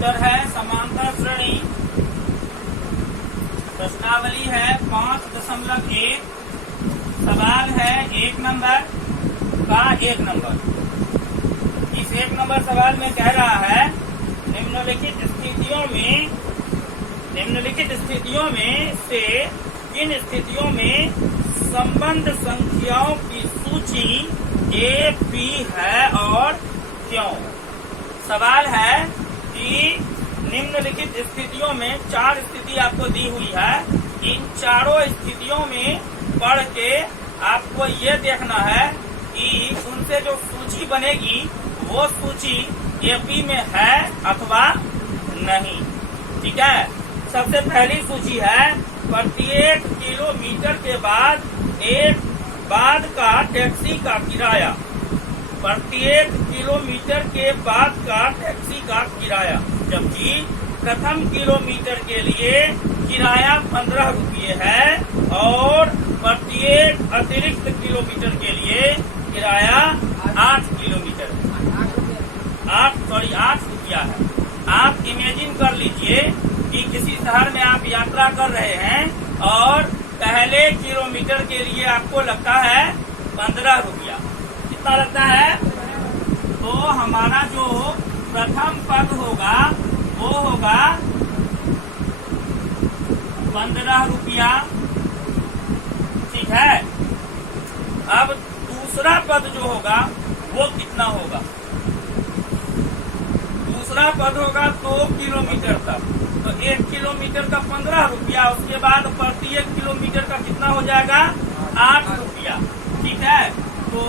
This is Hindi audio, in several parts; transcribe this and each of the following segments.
उत्तर है समांतर श्रेणी। प्रश्नावली है 5.1। सवाल है 1 नंबर का 1 नंबर। इस 1 नंबर सवाल में कह रहा है निम्नलिखित स्थितियों में से किन स्थितियों में संबंध संख्याओं की सूची ए पी है और क्यों। सवाल है कि निम्नलिखित स्थितियों में 4 स्थिति आपको दी हुई है। इन चारों स्थितियों में पढ़ के आपको ये देखना है कि उनसे जो सूची बनेगी वो सूची एपी में है अथवा नहीं। ठीक है। सबसे पहली सूची है प्रत्येक किलोमीटर के बाद का टैक्सी का किराया। प्रत्येक किलोमीटर के बाद का टैक्सी का किराया, जबकि प्रथम किलोमीटर के लिए किराया 15 रुपये है और प्रत्येक अतिरिक्त किलोमीटर के लिए किराया 8 रुपया है। आप इमेजिन कर लीजिए कि किसी शहर में आप यात्रा कर रहे हैं और पहले किलोमीटर के लिए आपको लगता है 15 रुपया। कितना लगता है? तो हमारा जो प्रथम पद होगा वो होगा 15 रुपया। ठीक है। अब दूसरा पद जो होगा वो कितना होगा? दूसरा पद होगा 2 किलोमीटर तक, तो 1 किलोमीटर का 15 रुपया। उसके बाद प्रत्येक किलोमीटर का कितना हो जाएगा? 8 रुपया। ठीक है। तो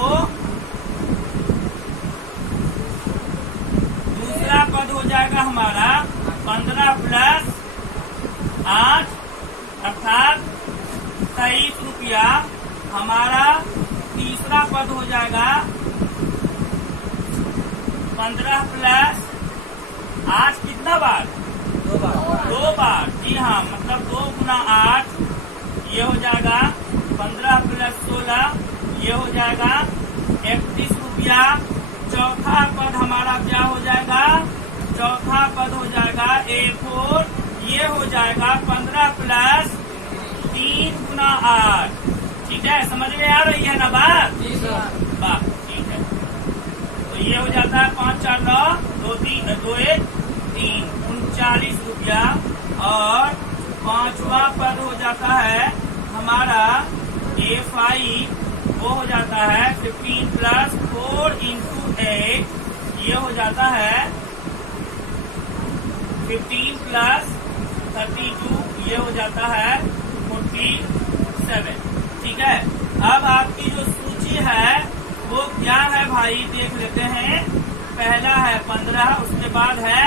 दूसरा पद हो जाएगा हमारा 15 प्लस 8 अर्थात 23 रुपया। हमारा तीसरा पद हो जाएगा 15 प्लस 8 कितना बार? 2 बार। जी हाँ, मतलब 2 गुना 8 ये हो जाएगा 15 प्लस 16 ये हो जाएगा 31 रुपया। चौथा पद हमारा क्या हो जाएगा? चौथा पद हो जाएगा A4, ये हो जाएगा 15 प्लस 3 गुना 8। ठीक है। समझ में आ रही है ना बात? बात ठीक है। तो ये हो जाता है 5 4 9 2 3 2 1 3 39 रुपया। और पांचवा पद हो जाता है हमारा A5, वो हो जाता है 15 प्लस 4 इंटू 8, ये हो जाता है 15 प्लस 32, ये हो जाता है 47। ठीक है। अब आपकी जो सूची है वो क्या है भाई, देख लेते हैं। पहला है 15, उसके बाद है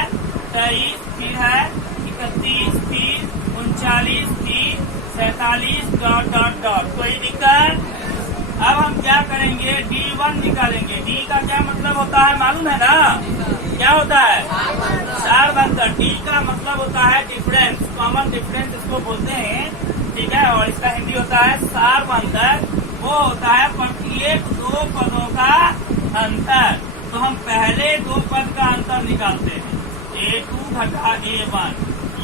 23, फिर है 31, फिर 39, फिर 47 ... कोई दिक्कत? अब हम क्या करेंगे? D1 निकालेंगे। D का क्या मतलब होता है मालूम है ना? क्या होता है? सारबंतर। D का मतलब होता है डिफरेंस, कॉमन डिफरेंस इसको बोलते हैं। ठीक है। और इसका हिंदी होता है सारबंतर। वो होता है प्रत्येक 2 पदों का अंतर। तो हम पहले 2 पद का अंतर निकालते हैं। A2 घटा A1,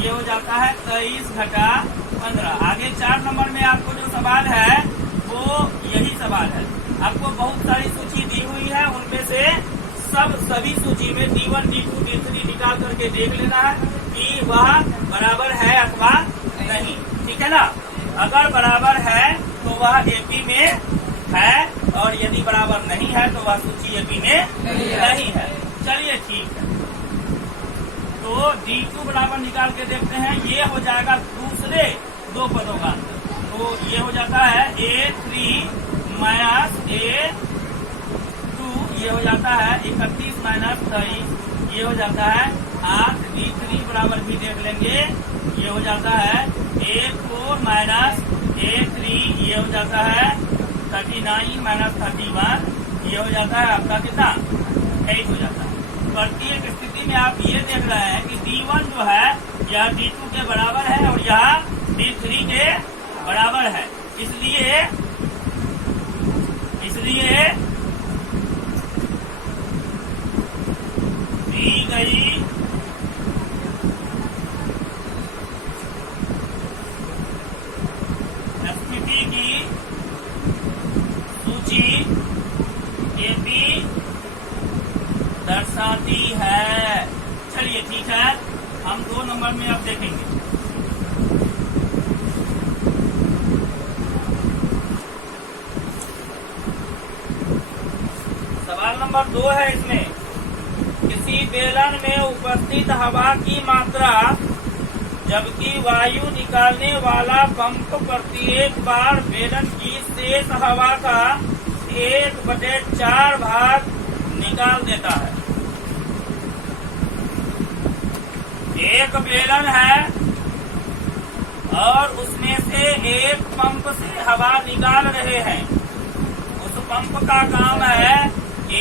ये हो जाता है 23 घटा 15। आगे 4 नंबर में आपको जो सवाल है वो यही सवाल है। आपको बहुत सारी सूची दी हुई है, उनमें से सभी सूची में D1 D2 D3 निकाल करके देख लेना है कि वह बराबर है अथवा नहीं। ठीक है ना? अगर बराबर है तो वह एपी में है और यदि बराबर नहीं है तो वह सूची एपी में नहीं है। चलिए ठीक है। तो D2 बराबर निकाल के देखते हैं। ये हो जाएगा दूसरे 2 पदों का अंतर। तो ये हो जाता है A3 माइनस A2, ये हो जाता है 31 माइनस 23, ये हो जाता है 8। D3 बराबर भी देख लेंगे। ये हो जाता है A4 माइनस A3, ये हो जाता है 39 माइनस 31, ये हो जाता है आपका कितना? 8 हो जाता है। प्रत्येक स्थिति में आप ये देख रहे हैं कि D1 जो है यह D2 के बराबर है और यह D3 के बराबर है। इसलिए दी गई नंबर 2 है इसमें, किसी बेलन में उपस्थित हवा की मात्रा जबकि वायु निकालने वाला पंप प्रत्येक बार बेलन की शेष हवा का 1/4 भाग निकाल देता है। एक बेलन है और उसमें से एक पंप से हवा निकाल रहे हैं। उस पंप का काम है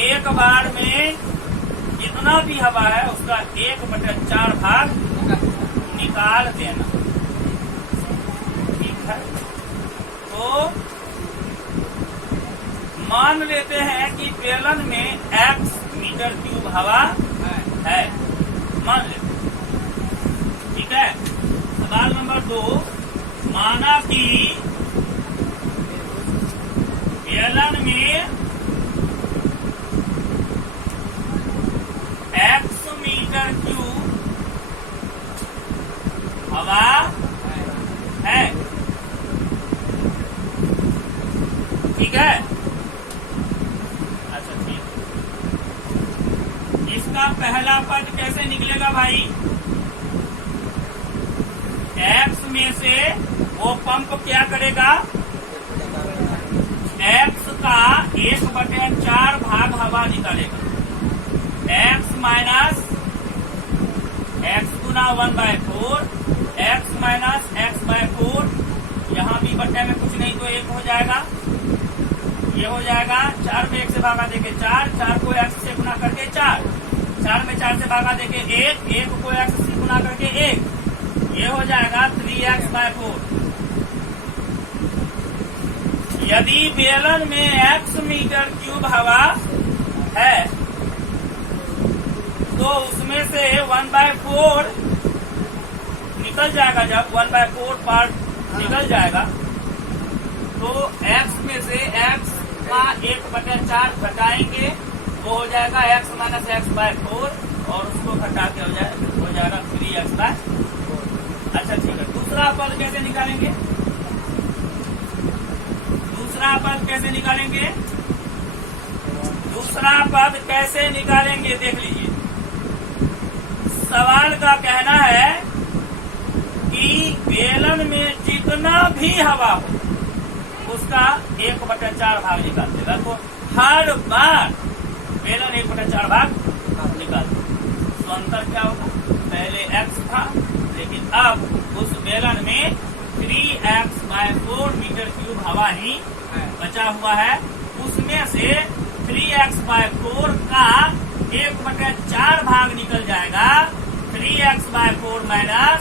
एक बार में जितना भी हवा है उसका 1/4 भाग निकाल देना। ठीक है, तो मान लेते हैं कि बेलन में x मीटर क्यूब हवा है, मान लेते हैं। ठीक है, सवाल नंबर 2, माना कि बेलन में x मीटर क्यूब हवा है। ठीक है, अच्छा ठीक। इसका पहला पद कैसे निकलेगा भाई? x में से वो पंप क्या करेगा? x का 1/4 भाग हवा निकालेगा। x माइनस x गुना 1/4, x माइनस x/4, यहाँ भी बट्टे में कुछ नहीं तो 1 हो जाएगा, ये हो जाएगा। 4 में 1 से भागा देके 4, 4 को x से गुना करके 4, 4 में 4 से भागा देके 1, 1 को x से गुना करके 1, ये हो जाएगा 3x/4। यदि बेलन में x मीटर क्यूब हवा है तो उसमें से 1/4 निकल जाएगा। जब 1/4 पार्ट निकल जाएगा तो x में से x का 1/4 घटाएंगे, वो हो जाएगा x माइनस x/4 और उसको घटा के हो जाएगा 3x/4। अच्छा ठीक है, दूसरा पद कैसे निकालेंगे? दूसरा पद कैसे निकालेंगे? दूसरा पद कैसे निकालेंगे देख लीजिए। सवाल का कहना है कि बेलन में जितना भी हवा हो उसका 1/4 भाग निकाल देगा। तो हर बार बेलन 1/4 भाग निकाल देगा। तो अंतर क्या होगा? पहले x था, लेकिन अब उस बेलन में 3x/4 मीटर क्यूब हवा ही बचा हुआ है। उसमें से 3x/4 का 1/4 भाग निकल जाएगा। 3x/4 माइनस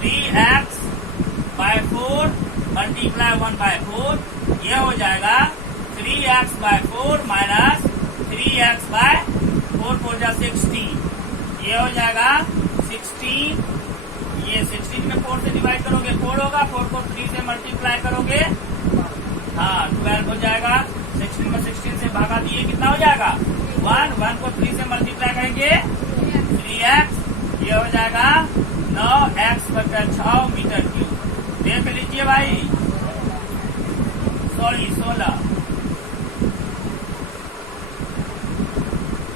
3x/4 मल्टीप्लाई 1/4, ये हो जाएगा 3x/4 माइनस 3x/4 4 जा 16, ये हो जाएगा 16। ये 16 में 4 से डिवाइड करोगे 4 होगा, 4 को 3 से मल्टीप्लाई करोगे, हाँ 12 हो जाएगा। 16 में 16 से भागा दिए कितना हो जाएगा? 1, 1 को 3 से मल्टीप्लाई करेंगे 3x, ये हो जाएगा 9x/6 मीटर क्यूब। देख लीजिए भाई, सॉरी 16।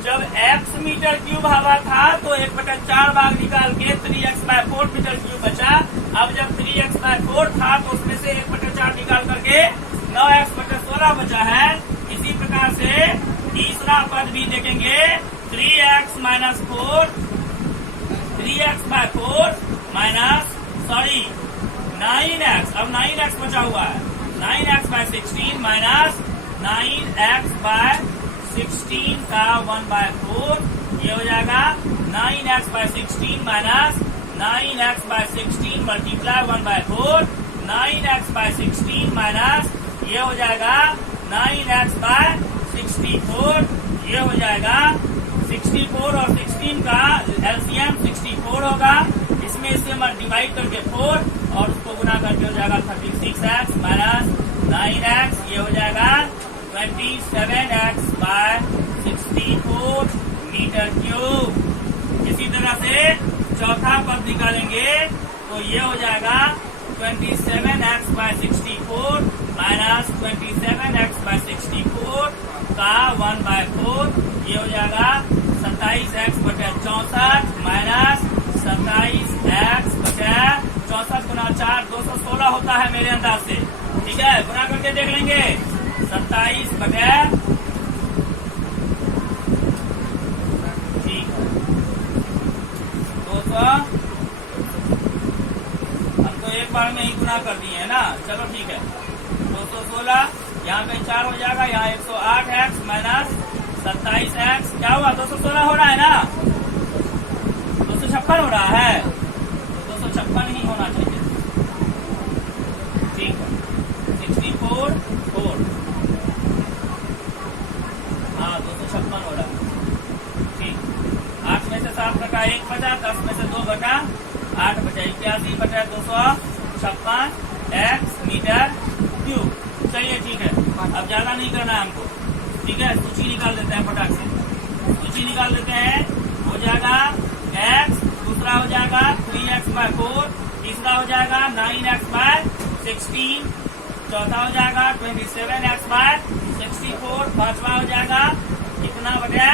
जब x मीटर क्यूब हवा था तो 1/4 भाग निकाल के 3x/4 मीटर क्यूब बचा। अब जब 3x/4 था तो उसमें से 1/4 निकाल करके 9x/16 बचा है। इसी प्रकार से तीसरा पद भी देखेंगे, 3x minus 4, 3x/4 minus 9x, अब 9x बचा हुआ है, 9x/16 माइनस 9x/16 का 1/4, ये हो जाएगा 9x/16 minus 9x/16 multiply 1/4, 9x/16 minus ये हो जाएगा 9x/64, ये हो जाएगा 64 और 16 का एलसीएम 64 होगा। इसमें इससे डिवाइड करके 4 और उसको गुना करके हो जाएगा 36x माइनस 9x, ये हो जाएगा 27x/64 मीटर क्यूब। इसी तरह से चौथा पद निकालेंगे तो ये हो जाएगा 27x/64 माइनस 27x/64 का 1/4, ये हो जाएगा 27x/64 माइनस 27x/64 गुना 4 216 होता है मेरे अंदाज से। ठीक है, गुना करके देख लेंगे। 27 बटे ठीक है 200, हम तो एक बार में ही गुना कर दिए है ना। चलो ठीक है, 216 यहाँ पे 4 हो जाएगा, यहाँ 108x माइनस 27x क्या हुआ 216 हो रहा है ना, 256 हो रहा है, 256 ही होना चाहिए। ठीक है 64 4 हाँ 256 हो रहा है। ठीक 8 में से 7 बटा 1 बचा, 10 में से 2 बटा 8 बचा 81/256 x मीटर क्यूब। चलिए ठीक है, अब ज्यादा नहीं करना है हमको। ठीक है, सूची निकाल देते हैं फटाक से, सूची निकाल देते हैं। हो जाएगा x, दूसरा हो जाएगा 3x/4, तीसरा हो जाएगा 9x/16, चौथा हो जाएगा 27x/64, पांचवा हो जाएगा कितना बटे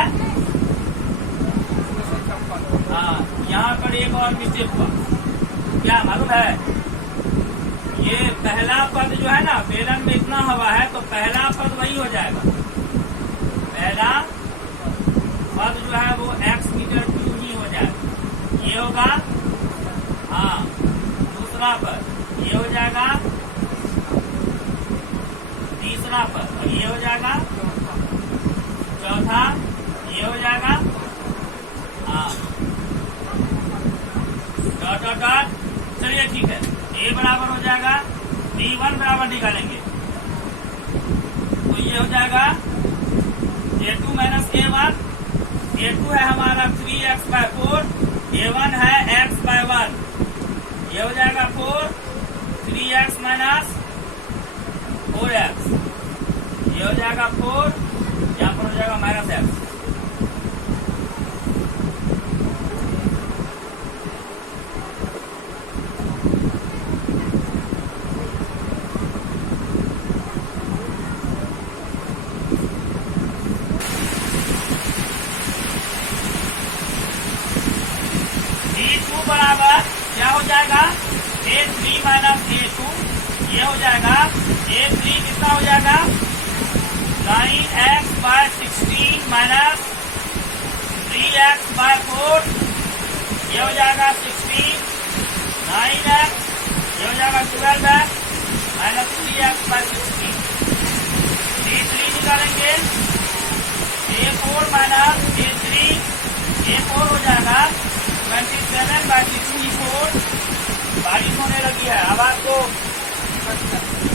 हाँ यहाँ पर एक और मिस्टेक हुआ, क्या मालूम है? ये पहला पद जो है ना, बेलन में इतना हवा है तो पहला पद वही हो जाएगा। पहला पद जो है वो x मीटर क्यूब ही हो जाएगा, ये होगा। हाँ दूसरा पद ये हो जाएगा, तीसरा पद और ये हो जाएगा, चौथा ये हो जाएगा। हाँ डॉट। चलिए ठीक है, a बराबर हो जाएगा d1 बराबर निकालेंगे तो ये हो जाएगा a2 माइनस a1। a2 है हमारा 3x/4, a1 है x/1, ये हो जाएगा 4, 3x माइनस 4x, ये हो जाएगा 4, यहाँ पर हो जाएगा माइनस x। बराबर क्या हो जाएगा a3 माइनस a2, ये हो जाएगा a3 कितना हो जाएगा 9x/16 माइनस 3x/4, ये हो जाएगा 16, 9x, ये हो जाएगा 12x माइनस 3x/16। a3 निकालेंगे, a4 माइनस a3, a4 हो जाएगा 27/64। बारिश होने लगी है, आवाज को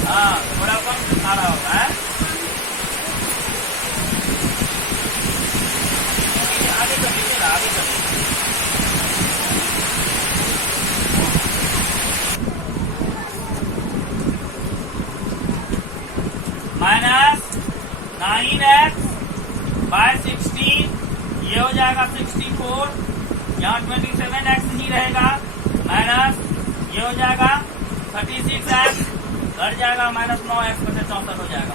हाँ थोड़ा कम आ रहा होगा है। आगे कर लीजिए ना, आगे कर लीजिए। माइनस 9x/16, ये हो जाएगा 64, यहाँ 27x ही रहेगा, माइनस ये हो जाएगा 36x, घट जाएगा माइनस 9x/64 हो जाएगा।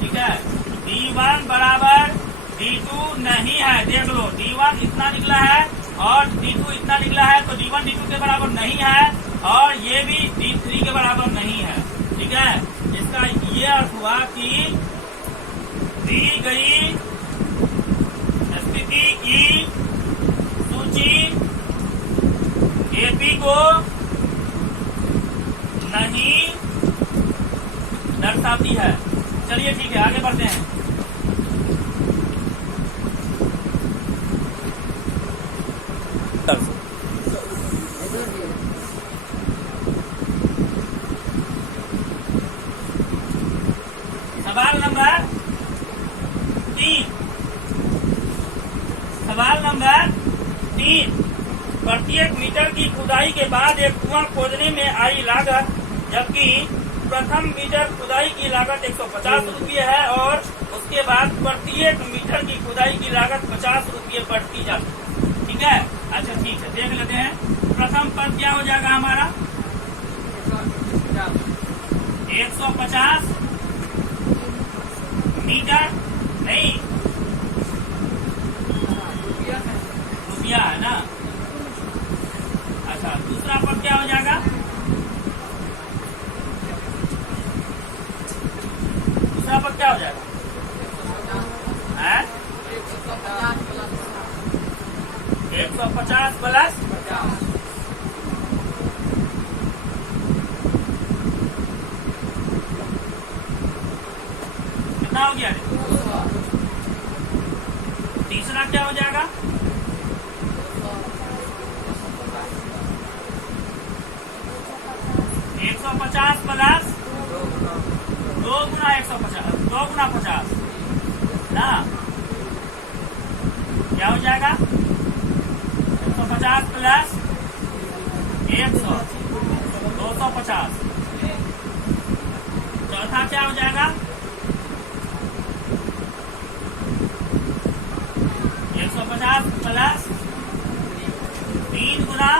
ठीक है, d1 बराबर d2 नहीं है, देख लो d1 इतना निकला है और d2 इतना निकला है, तो d1 d2 के बराबर नहीं है और ये भी d3 के बराबर नहीं है। ठीक है, इसका ये अर्थ हुआ कि दी गई स्थिति की सूची एपी को नहीं दर्शाती है। चलिए ठीक है, आगे बढ़ते हैं। सवाल नंबर 3, सवाल नंबर 3, प्रत्येक मीटर की खुदाई के बाद एक कुआं खोदने में आई लागत, जबकि प्रथम मीटर खुदाई की लागत 150 रुपये है और उसके बाद प्रत्येक मीटर की खुदाई की लागत 50 रुपये बढ़ती जाती है। ठीक है, अच्छा ठीक है, देख लेते हैं। प्रथम पद क्या हो जाएगा हमारा 150 मीटर कितना हो गया? तीसरा क्या हो जाएगा? 150 प्लस 2 गुना 150, 2 गुना 50 ना, क्या हो जाएगा? 150 प्लस 100, 250। चौथा क्या हो जाएगा? 150 प्लस 3 गुना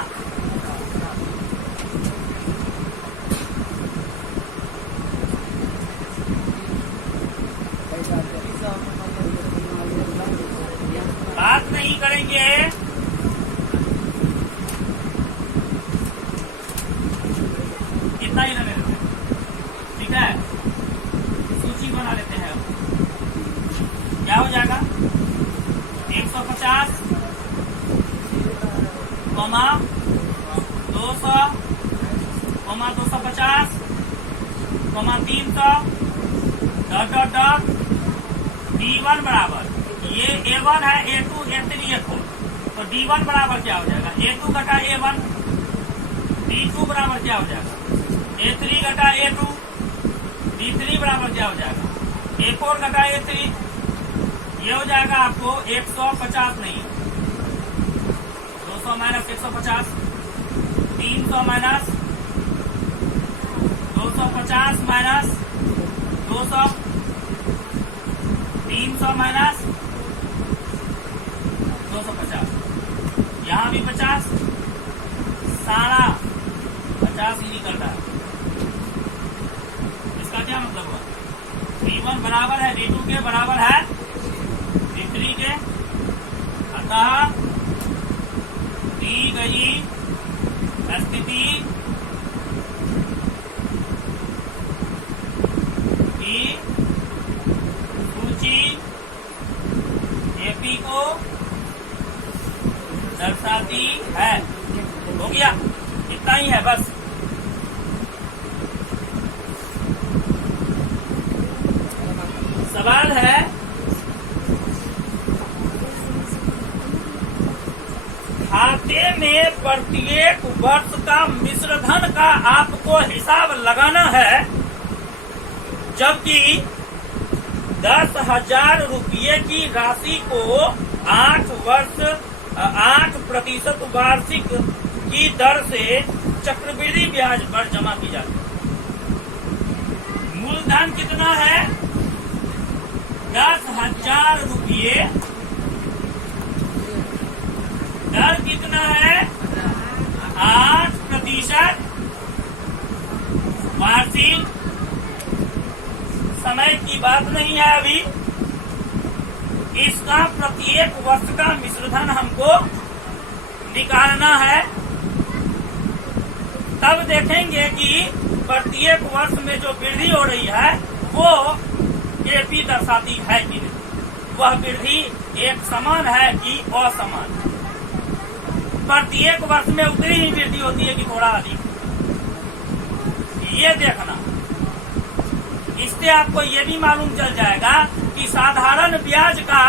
7 नहीं करेंगे, इतना ही रहने देते हैं, ठीक है। सूची बना लेते हैं। क्या हो जाएगा? 150 comma 200 comma 250 comma 300 dot dot dot D1 बराबर, ये A1 है, A2 A3 A4, तो D1 बराबर क्या हो जाएगा? A2 घटा A1। D2 बराबर क्या हो जाएगा? A3 घटा A2। D3 बराबर क्या हो जाएगा? A4 घटा A3। ये हो जाएगा आपको 150 नहीं, 200 माइनस 150, 300 माइनस 250 माइनस 200, 300 माइनस 250, यहाँ भी 50, सारा 50 ही निकल रहा है। इसका क्या मतलब हुआ? D1 बराबर है D2 के बराबर है D3 के, अतः दी गई स्थिति की सूची AP को दर्शाती है। हो गया, इतना ही है बस। सवाल है, खाते में प्रत्येक वर्ष का मिश्र धन का आपको हिसाब लगाना है, जबकि 10,000 रुपये की राशि को 8% वार्षिक की दर से चक्रवृद्धि ब्याज पर जमा की जाती है। मूलधन कितना है? 10,000 रुपये। दर कितना है? 8% वार्षिक। समय की बात नहीं है अभी। इसका प्रत्येक वर्ष का मिश्रधन हमको निकालना है। तब देखेंगे कि प्रत्येक वर्ष में जो वृद्धि हो रही है वो AP दर्शाती है कि नहीं, वह वृद्धि एक समान है कि असमान। प्रत्येक वर्ष में उतनी ही वृद्धि होती है कि थोड़ा अधिक, ये देखना। इससे आपको ये भी मालूम चल जाएगा कि साधारण ब्याज का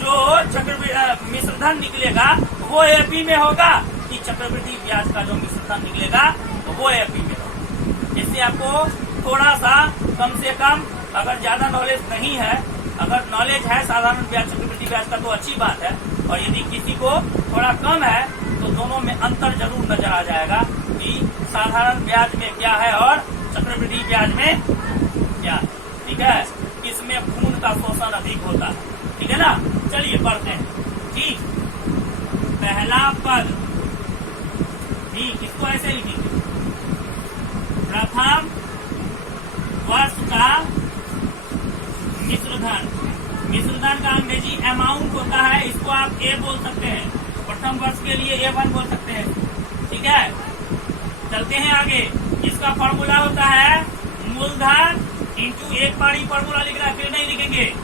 जो चक्रवृद्धि मिश्रधन निकलेगा वो AP में होगा कि चक्रवृद्धि ब्याज का जो मिश्रधन निकलेगा वो AP में होगा। इससे आपको थोड़ा सा कम से कम, अगर ज्यादा नॉलेज नहीं है, अगर नॉलेज है साधारण ब्याज चक्रवृद्धि ब्याज का तो अच्छी बात है, और यदि किसी को थोड़ा कम है तो दोनों में अंतर जरूर नजर आ जाएगा कि साधारण ब्याज में क्या है और चक्रवृद्धि ब्याज में क्या है। ठीक है, इसमें खून का शोषण अधिक होता है। ठीक है ना, चलिए पढ़ते हैं। ठीक, पहला पद, ठीक, इसको ऐसे लिखेंगे, प्रथम वर्ष का मिश्रधन। मिश्रधन का अंग्रेजी अमाउंट होता है, इसको आप A बोल सकते हैं। प्रथम वर्ष के लिए A1 बोल सकते हैं। ठीक है, चलते हैं आगे। इसका फॉर्मूला होता है मूलधन इंटू, एक बार ही फॉर्मूला लिख रहा है, फिर नहीं लिखेंगे,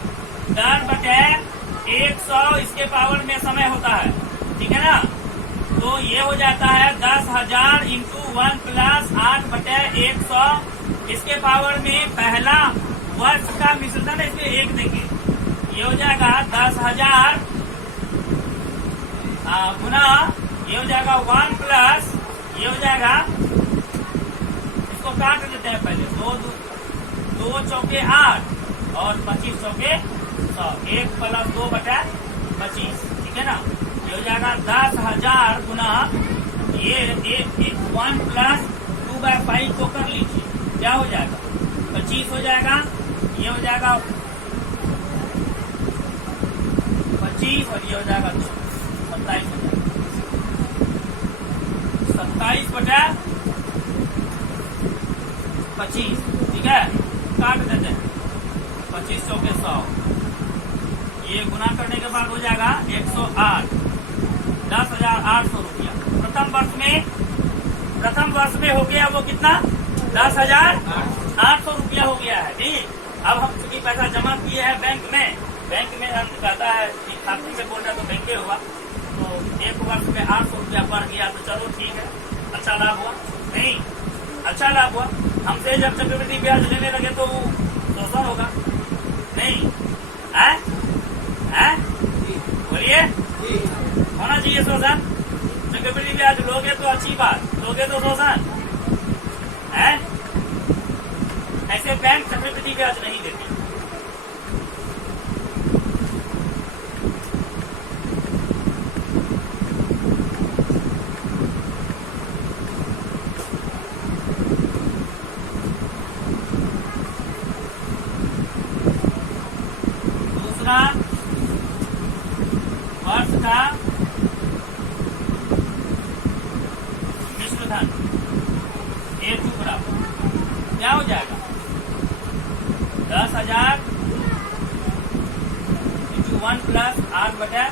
10/100, इसके पावर में समय होता है। ठीक है ना, तो ये हो जाता है 10,000 इंटू 1 प्लस 8/100, इसके पावर में पहला वर्ष का मिश्रधन इसमें 1 देंगे, ये हो जाएगा 10,000 गुना ये हो जाएगा 1 प्लस ये हो जाएगा, इसको काट देते हैं पहले, 2 चौके 8 और 25 चौके 100, 1 प्लस 2 बटा 25, ठीक है ना। ये हो जाएगा 10,000 गुना ये 1 प्लस 2/5 को कर लीजिए, क्या हो जाएगा 25 हो जाएगा, ये हो जाएगा 25 और ये हो जाएगा 27 हो जाएगा, 27 बटा 25, ठीक है। काट देते हैं, 25 चौके 100, ये गुना करने के बाद हो जाएगा 108, 10,800 रुपया। प्रथम वर्ष में हो गया वो कितना, 10,800 रुपया हो गया है, ठीक। अब हम चूंकि पैसा जमा किए हैं बैंक में हम कहता है खाते में बोल रहे तो बैंक हुआ, तो 1 वर्ष में 800 रुपया बढ़ गया, तो चलो ठीक है, अच्छा लाभ हुआ, नहीं अच्छा लाभ हुआ। हमसे जब चक्रवृद्धि ब्याज लेने लगे तो शोषण होगा, नहीं है, बोलिए होना चाहिए शोषण। चक्रवृद्धि ब्याज लोगे तो अच्छी बात, लोगे तो शोषण है, ऐसे बैंक चक्रवृद्धि ब्याज नहीं देती। दूसरा वर्ष का मिश्रधन A2 बराबर क्या हो जाएगा, 10,000 × 1 प्लस 8 बटा